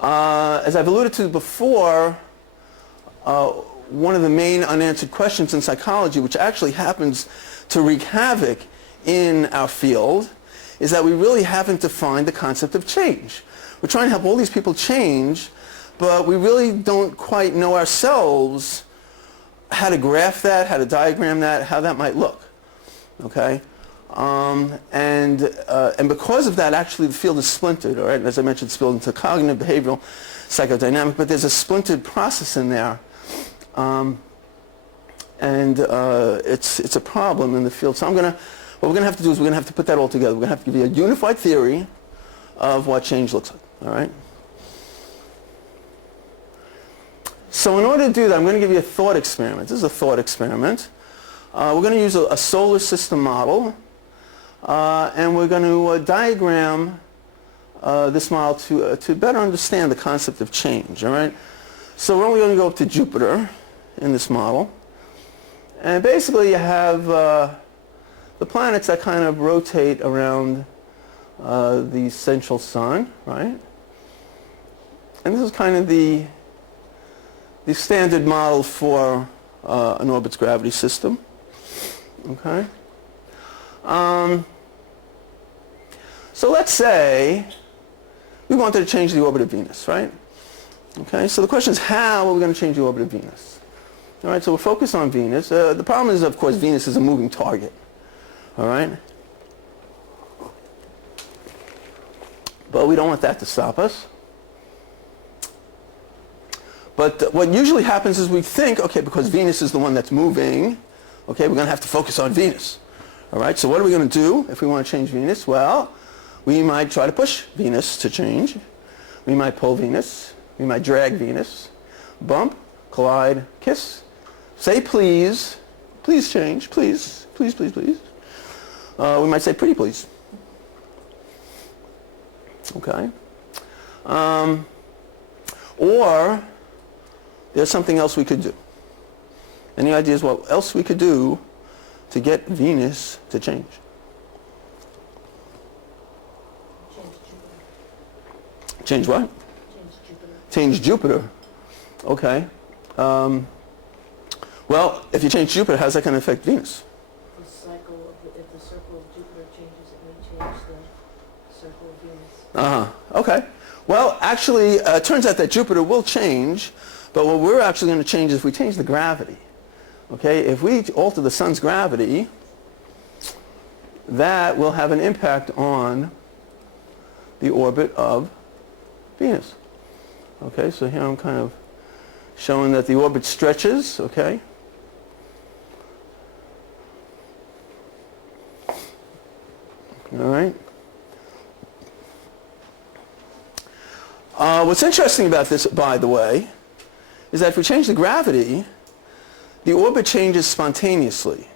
As I've alluded to before, one of the main unanswered questions in psychology, which actually happens to wreak havoc in our field, is that we really haven't defined the concept of change. We're trying to help all these people change, but we really don't quite know ourselves how to graph that, how to diagram that, how that might look. Okay? And because of that, actually the field is splintered. All right? As I mentioned, it's split into cognitive, behavioral, psychodynamic, but there's a splintered process in there. It's a problem in the field. So what we're going to have to do is we're going to have to put that all together. We're going to have to give you a unified theory of what change looks like. All right? So in order to do that, I'm going to give you a thought experiment. This is a thought experiment. We're going to use a solar system model, and we're going to diagram this model to better understand the concept of change. All right? So we're only going to go up to Jupiter in this model. And basically you have the planets that kind of rotate around the central sun, right? And this is kind of the standard model for an orbit's gravity system. Okay? So let's say we wanted to change the orbit of Venus, right? Okay, so the question is, how are we going to change the orbit of Venus? All right, so we're focused on Venus. The problem is, of course, Venus is a moving target. All right? But we don't want that to stop us. But what usually happens is we think, okay, because Venus is the one that's moving, okay, we're going to have to focus on Venus. All right, so what are we going to do if we want to change Venus? Well, we might try to push Venus to change. We might pull Venus. We might drag Venus, bump, collide, kiss, say please, please change, please, please, please, please. We might say pretty please. Okay. Or there's something else we could do. Any ideas what else we could do to get Venus to change? Change what? Change Jupiter. Okay. Well, if you change Jupiter, how's that going to affect Venus? The cycle of if the circle of Jupiter changes, it may change the circle of Venus. Okay. Well, actually, it turns out that Jupiter will change, but what we're actually going to change is if we change the gravity. Okay? If we alter the sun's gravity, that will have an impact on the orbit of Venus. Okay, so here I'm kind of showing that the orbit stretches, okay? All right. What's interesting about this, by the way, is that if we change the gravity, the orbit changes spontaneously.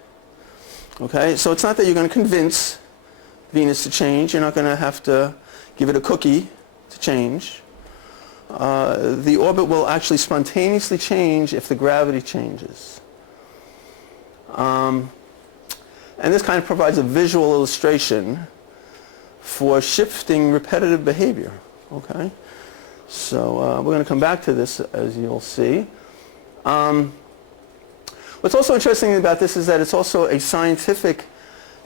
Okay, so it's not that you're going to convince Venus to change. You're not going to have to give it a cookie to change. The orbit will actually spontaneously change if the gravity changes. And this kind of provides a visual illustration for shifting repetitive behavior. Okay? So we're going to come back to this, as you'll see. What's also interesting about this is that it's also a scientific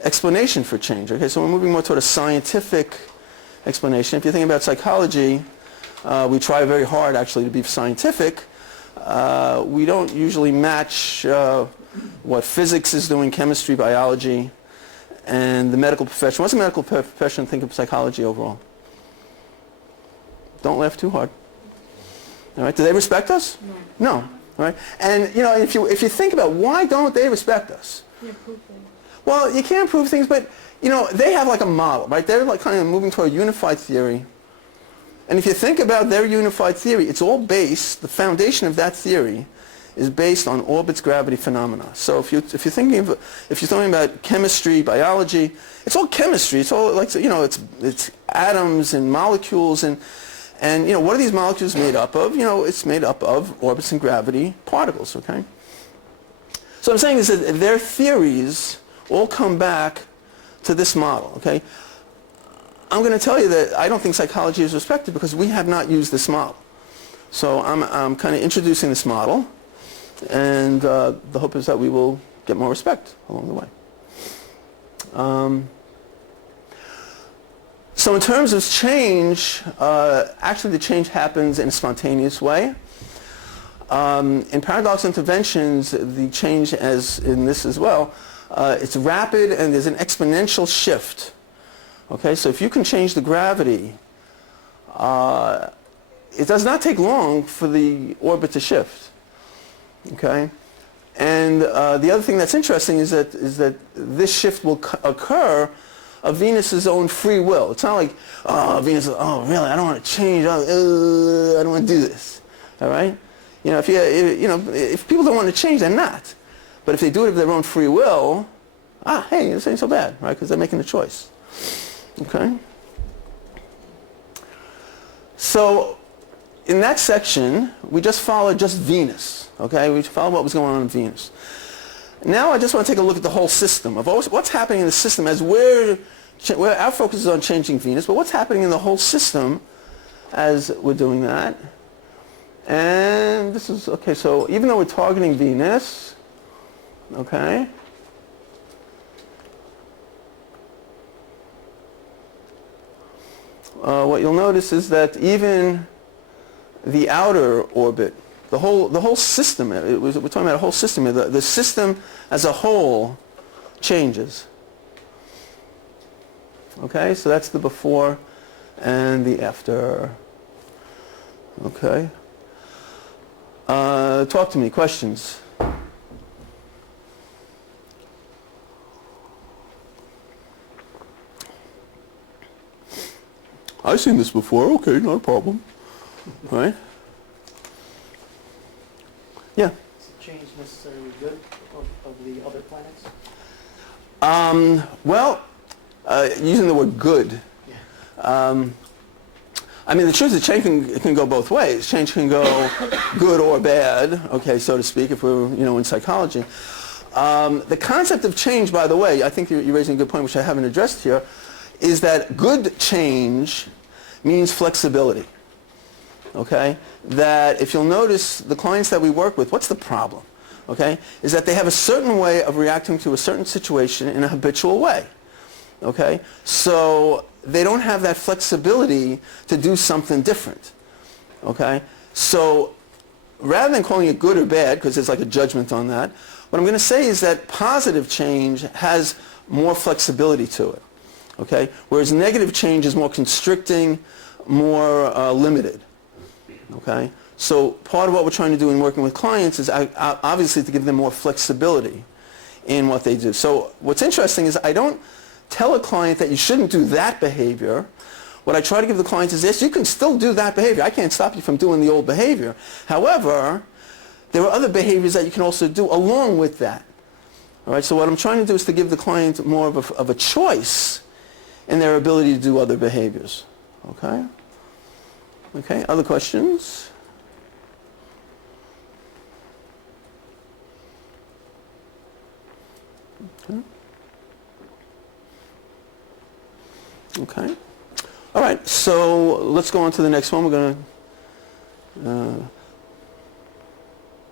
explanation for change. Okay? So we're moving more toward a scientific explanation. If you think about psychology, we try very hard, actually, to be scientific. We don't usually match what physics is doing, chemistry, biology, and the medical profession. What's the medical profession think of psychology overall? Don't laugh too hard. All right? Do they respect us? No. All right? And you know, if you think about why don't they respect us? You prove things. Well, you can't prove things, but you know, they have like a model, right? They're like kind of moving toward a unified theory. And if you think about their unified theory, it's all based, the foundation of that theory is based on orbit's gravity phenomena. So if you're talking about chemistry, biology, it's all chemistry. It's all like, you know, it's atoms and molecules and you know, what are these molecules made up of? You know, it's made up of orbits and gravity particles, okay? So what I'm saying is that their theories all come back to this model, okay? I'm going to tell you that I don't think psychology is respected because we have not used this model. So I'm kind of introducing this model, and the hope is that we will get more respect along the way. So in terms of change, actually the change happens in a spontaneous way. In paradox interventions, the change, as in this as well, it's rapid and there's an exponential shift. Okay, so if you can change the gravity, it does not take long for the orbit to shift. Okay, and the other thing that's interesting is that this shift will occur of Venus's own free will. It's not like, oh, Venus, oh, really? I don't want to change. I don't want to do this. All right. You know, if people don't want to change, they're not. But if they do it of their own free will, hey, this ain't so bad, right? Because they're making a choice. Okay. So in that section, we just followed just Venus. Okay, we followed what was going on in Venus. Now I just want to take a look at the whole system of what's happening in the system as where our focus is on changing Venus, but what's happening in the whole system as we're doing that. And this is, okay, so even though we're targeting Venus, okay, what you'll notice is that even the outer orbit, the whole system, we're talking about a whole system, the system as a whole changes. Okay, so that's the before and the after. Okay. Talk to me, questions? I've seen this before, okay, not a problem. Right? Yeah? Is the change necessarily good of the other planets? Well, using the word good. Yeah. I mean, the truth is change can go both ways. Change can go good or bad, okay, so to speak, if we're, in psychology. The concept of change, by the way, I think you're raising a good point, which I haven't addressed here, is that good change means flexibility, okay? That if you'll notice, the clients that we work with, what's the problem, okay? Is that they have a certain way of reacting to a certain situation in a habitual way, okay? So they don't have that flexibility to do something different, okay? So rather than calling it good or bad, because there's like a judgment on that, what I'm going to say is that positive change has more flexibility to it, okay? Whereas negative change is more constricting, more limited, okay? So part of what we're trying to do in working with clients is obviously to give them more flexibility in what they do. So what's interesting is I don't tell a client that you shouldn't do that behavior. What I try to give the clients is this: you can still do that behavior. I can't stop you from doing the old behavior. However, there are other behaviors that you can also do along with that. All right, so what I'm trying to do is to give the client more of a choice in their ability to do other behaviors. Okay? Okay, other questions? Okay. Okay. All right, so let's go on to the next one. We're going to